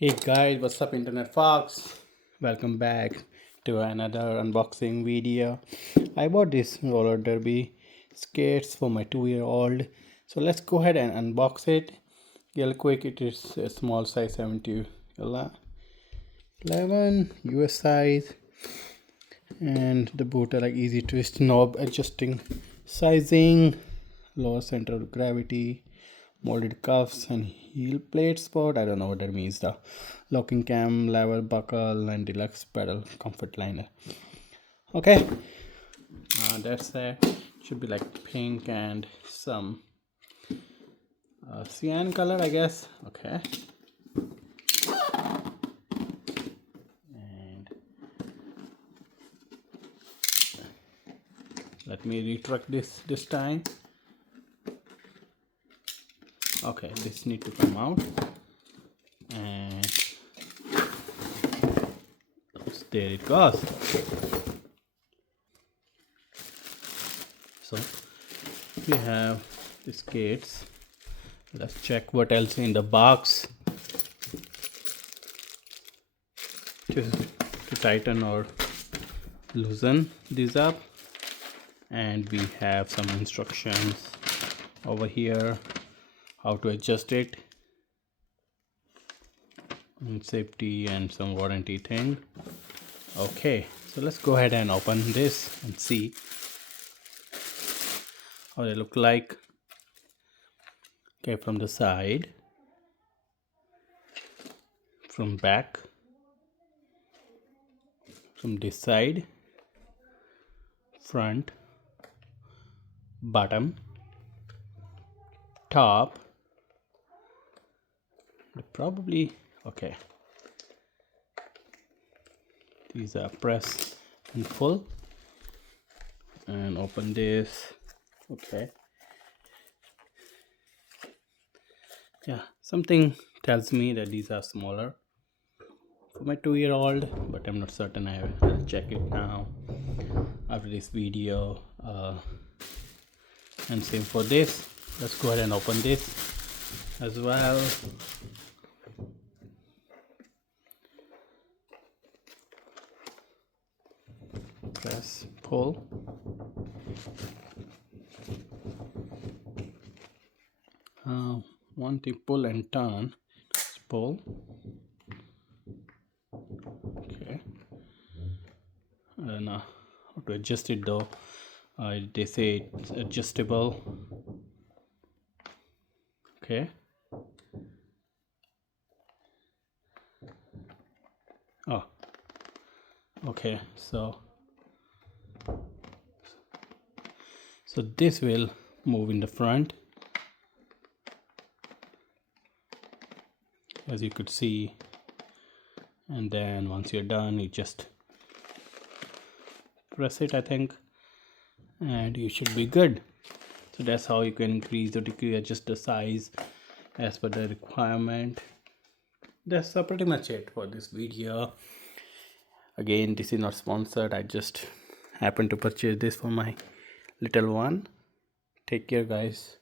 Hey guys, what's up Internet Fox? Welcome back to another unboxing video. I bought this roller derby skates for my 2-year-old. So let's go ahead and unbox it. Real quick, it is a small size 7 to 11 US size, and the boot are like easy twist knob adjusting sizing, lower center of gravity, molded cuffs and heel plate spot. I don't know what that means. The locking cam, lever buckle, and deluxe pedal comfort liner. Okay, that's it. Should be like pink and some cyan color, I guess. Okay, and let me retract this time. Okay, this need to come out, and there it goes. So we have the skates. Let's check what else in the box to tighten or loosen these up. And we have some instructions over here how to adjust it, and safety and some warranty thing. Okay, so let's go ahead and open this and see how they look like. Okay, from the side, from back, from this side, front, bottom, top, probably. Okay, these are press and pull, and open this. Okay, yeah, something tells me that these are smaller for my 2-year-old, but I'm not certain. I'll check it now after this video. And same for this. Let's go ahead and open this as well. Press, pull. Want to pull and turn. Pull. Okay. I don't know how to adjust it though. They say it's adjustable. Okay. Oh. Okay. So this will move in the front, as you could see, and then once you're done, you just press it, I think, and you should be good. So that's how you can increase or decrease, adjust the size as per the requirement. That's pretty much it for this video. Again, this is not sponsored. I just happened to purchase this for my little one. Take care, guys.